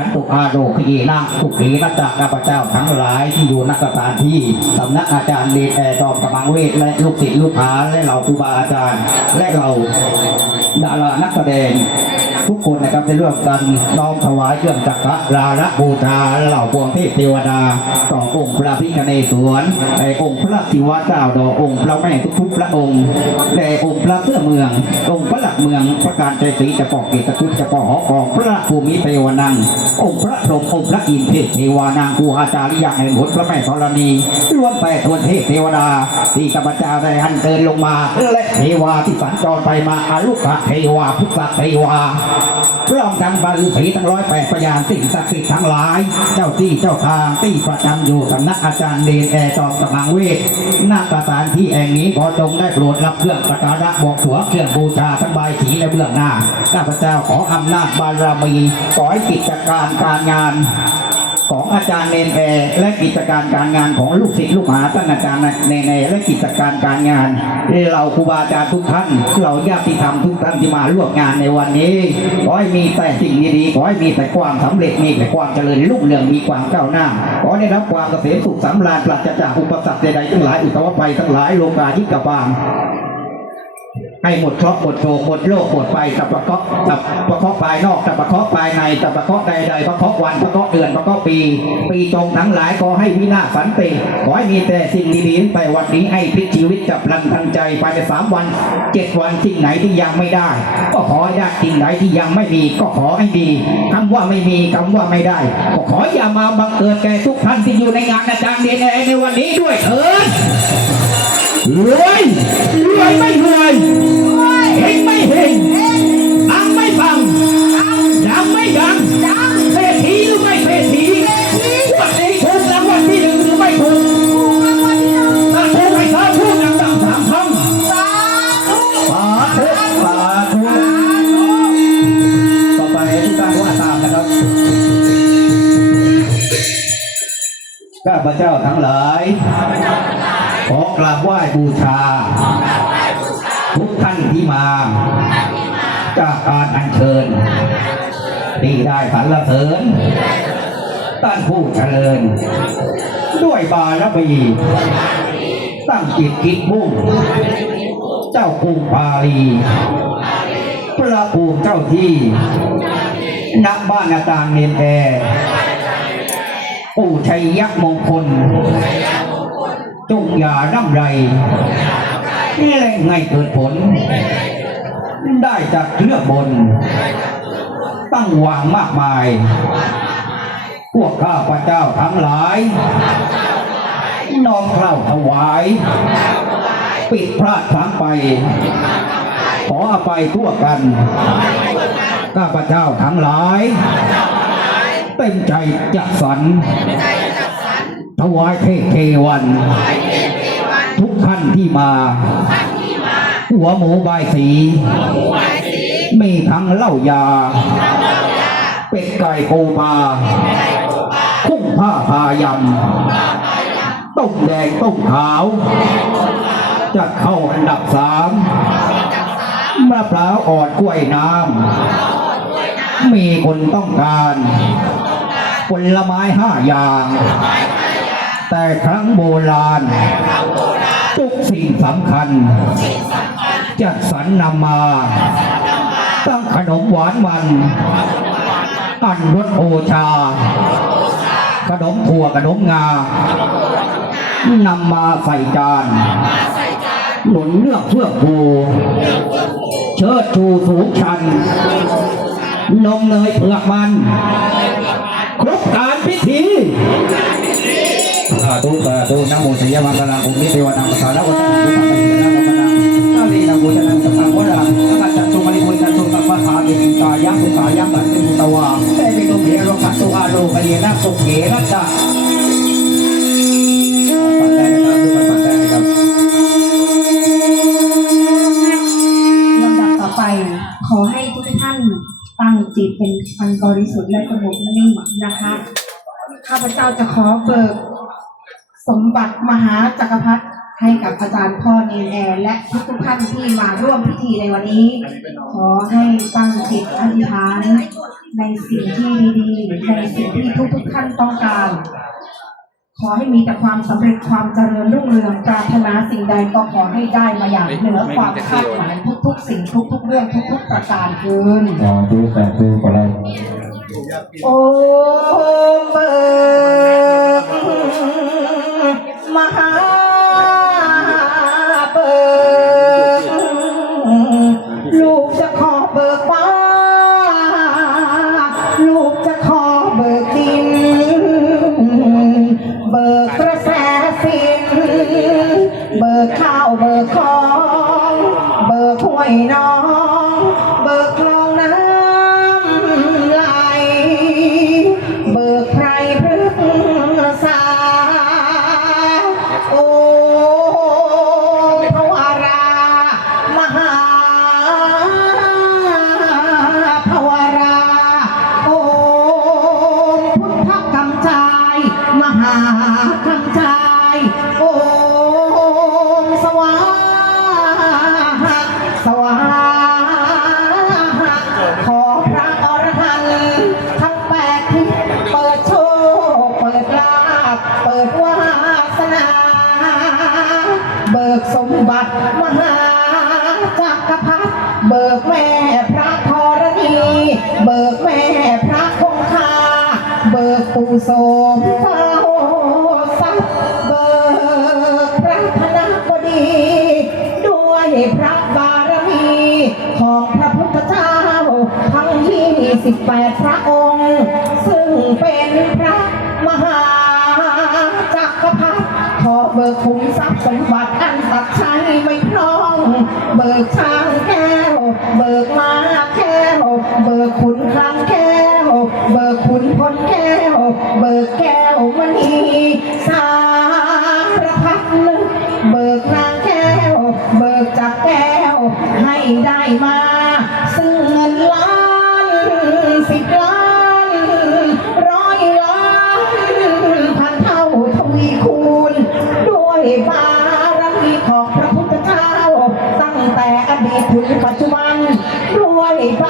ขันตุอาโรคีนางสุขีนักจากข้าพเจ้าทั้งหลายที่อยู่นักสถานที่สำนักอาจารย์เดชแอจอมกำลังเวทและลูกศิษย์ลูกหาและเหล่าครูบาอาจารย์ และเราดารานักแสดงทุกคนนะครับได้ร่วมกันน้อมถวายเครื่องจักระราระบูชาเหล่าพวงเทพเทวดา ต่อองค์พระพิฆเนศวรในองค์พระศิวะเจ้าดอกองค์พระแม่ทุกๆพระองค์และองค์พระเสื้อเมืององค์พระ เมืองพระการใจศรีจะปอกเกตตะคุณจะปอกหอกองพระภูมิเทวนัง องค์พระพรหมองค์พระอินทร์เทพเทวานางครูอาจาริยังแห่งหนพระแม่ธรณีล้วนแต่ทวนเทพเทวดาที่กัปเจ้าได้อันเกินลงมาและเทวาที่สัญจรไปมาอาลุกะเทวาพุทธเทวา พร้อมทั้งบาลีสีทั้งร้อยแปดพยานสิ่งศักดิ์สิทธิ์ทั้งหลาย เจ้าที่เจ้าทางที่ประจำอยู่สำนักอาจารย์เดนแอร์จอมกำลังเวทหน้าสานที่แห่งนี้ขอจงได้โปรดรับเครื่องสักการะบอกถัวเครื่องบูชาทั้งใบายสีและเบื้องหน้าข้าพเจ้าขออำนาจบารมีขอให้กิจการการงาน ของอาจารย์เนนแอร์และกิจการการงานของลูกศิษย์ลูกหาท่านอาจารย์เนนแอร์และกิจการการงานเราครูบาอาจารย์ทุกท่านเราญาติธรรมทุกท่านที่มาร่วมงานในวันนี้ขอให้มีแต่สิ่งดีๆขอให้มีแต่ความสำเร็จมีแต่ความเจริญรุ่งเรืองมีความก้าวหน้าขอได้รับความเกษมสุขสำราญปราศจากอุปสรรคใดๆทั้งหลายอุตวภัยทั้งหลายโลกายิกบาง ให้หมดเคราะห์หมดโศกหมดโรคหมดไปกับประเคาะกับประเคาะภายนอกกับประเคาะภายในกับประเคาะใดๆประเคาะวันประเคาะเดือนประเคาะปี ปีจงทั้งหลายขอให้วินาศสันติขอให้มีแต่สิ่งดีๆแต่วันนี้ให้พลิกชีวิตจับพลันทันใจภายในสามวันเจ็ดวันสิ่งไหนที่ยังไม่ได้ ก็ขอให้ได้สิ่งไหนที่ยังไม่มีก็ขอให้ดีคำว่าไม่มีคำว่าไม่ได้ ก็ขออย่ามาบังเกิดแก่ทุกท่านที่อยู่ในงานอาจารย์เดนในวันนี้ด้วยเถิด รวยรวยไม่รวยเฮงไม่เฮงฟังไม่ฟังดังไม่ดังเศรษฐีหรือไม่เศรษฐีวันนี้ถูกรางวัลที่หนึ่งหรือไม่ถูกถ้าถูกให้เธอพูดดังๆสามคำสาธุสาธุต่อไปทุกท่านว่าตามนะครับข้าพเจ้าทั้งหลาย ขอกราบไหว้บูชา ทุกท่านที่มา จากการอัญเชิญที่ได้สรรเสริญท่านผู้เจริญ ด้วยบารมีตั้งจิตคิดมุ่ง เจ้ากรุงปาลีพระภูมิเจ้าที่ณบ้านอาจารย์เนนแอร์ปู่ชัยยักษ์มงคล จงอย่าร่ำไรนี่แหละไงเกิดผล ได้จากเลือกบน ตั้งวางมากมาย พวกข้าพระเจ้าทั้งหลาย น้อมเข้าถวาย ปิดพลาดพลั้งไป ขออภัยทั่วกัน ข้าพเจ้าทั้งหลาย เต็มใจจัดสรร ถวายเทพเทวัน ทุกท่านที่มา หัวหมูบายสี มีทั้งเหล้ายา เป็ดไก่โกปลาคุ้งผ้าพายำต้มแดงต้มขาวจะเข้าอันดับสามมะพร้าวอ่อนกล้วยน้ำ มีคนต้องการ ผลไม้ห้าอย่าง แต่ครั้งโบราณ ทุกสิ่งสำคัญ จัดสรรนำมา ตั้งขนมหวานมันอันรสโอชา ขนมถั่วขนมงานำมาใส่จานหนุนเลือกเพื่อผูเชิดชูสูงชัน นมเนยเผือกมัน นะโมชัยมังคลังอุมิเทวนังสารวัตถุปัจจัยนังกัมมังนาลีนังบูชนังสัมมังวราอาจันตุมริบุญจันตุสัพพะหาติตายังสุตายังตันติมุตวาเตปิตุเมโรคัตตุอาโลกเยนะสุเขรัตตะปัจจัยนะครับดูปัจจัยนะครับลำดับต่อไปขอให้ทุกท่านตั้งจิตเป็นอันบริสุทธิ์และสงบนิ่งนะคะ ข้าพเจ้าจะขอเบิก สมบัติมหาจักรพรรดิให้กับอาจารย์พ่อเนนแอร์และทุกทุกๆท่านที่มาร่วมพิธีในวันนี้ ขอให้ตั้งจิตอธิษฐานในสิ่งที่ดีๆในสิ่งที่ทุกทุกๆท่านต้องการ ขอให้มีแต่ความสำเร็จความเจริญรุ่งเรืองปรารถนาสิ่งใดก็ขอให้ได้มาอย่างเหนือความคาดหมายทุกๆ สิ่งทุกๆ เรื่องทุกๆ ประการเกินสาธุสาธุขอรับโอมเบิก มหาเบิกลูกจะขอเบิกฟ้า กแม่พระธรณี เบิกแม่พระคงคา เบิกปู่โสมเท้าสัพเบิกพระธนบดี ด้วยพระบารมีของพระพุทธเจ้าทั้งที่สิบแปดพระองค์ ซึ่งเป็นพระมหาจักรพรรดิขอเบิกขุมทรัพย์สมบัติอันตัดใช้ไม่ ขุนคลังแก้ว เบิกขุนพลแก้ว เบิกแก้วมณีสารพัดนึกเบิกนางแก้ว เบิกจากแก้ว ให้ได้มา ซึ่งเงินล้านสิบล้านร้อยล้านพันเท่าทวีคูณ ด้วยบารมีของพระพุทธเจ้า ตั้งแต่อดีตถึงปัจจุบันด้วยบา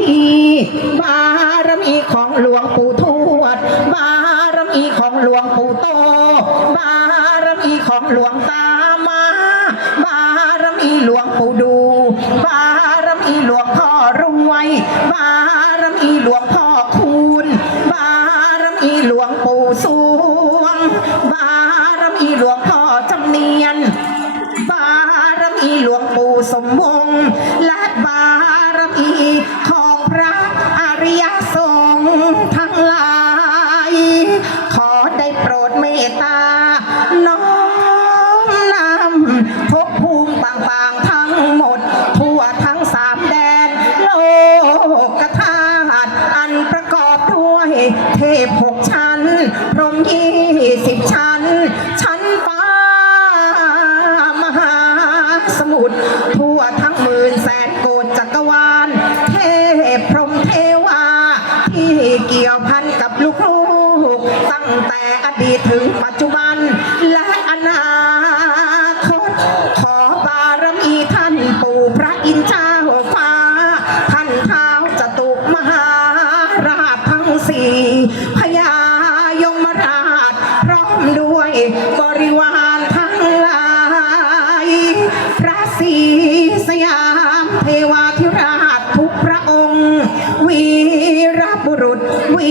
มีบารมีของหลวงปู่ เทพหกชั้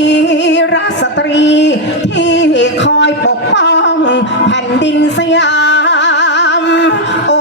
ษวีรสตรีที่คอยปกป้องแผ่นดินสยาม โอ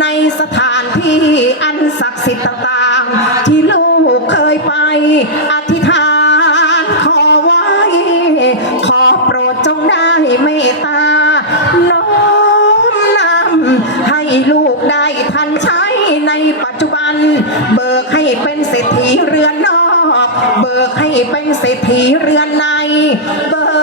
ในสถานที่อันศักดิ์สิทธิ์ต่างๆ ที่ลูกเคยไปอธิษฐานขอไว้ ขอโปรดจงได้เมตตา น้อมนำให้ลูกได้ทันใช้ในปัจจุบัน เบิกให้เป็นเศรษฐีเรือนนอก เบิกให้เป็นเศรษฐีเรือนในเบิก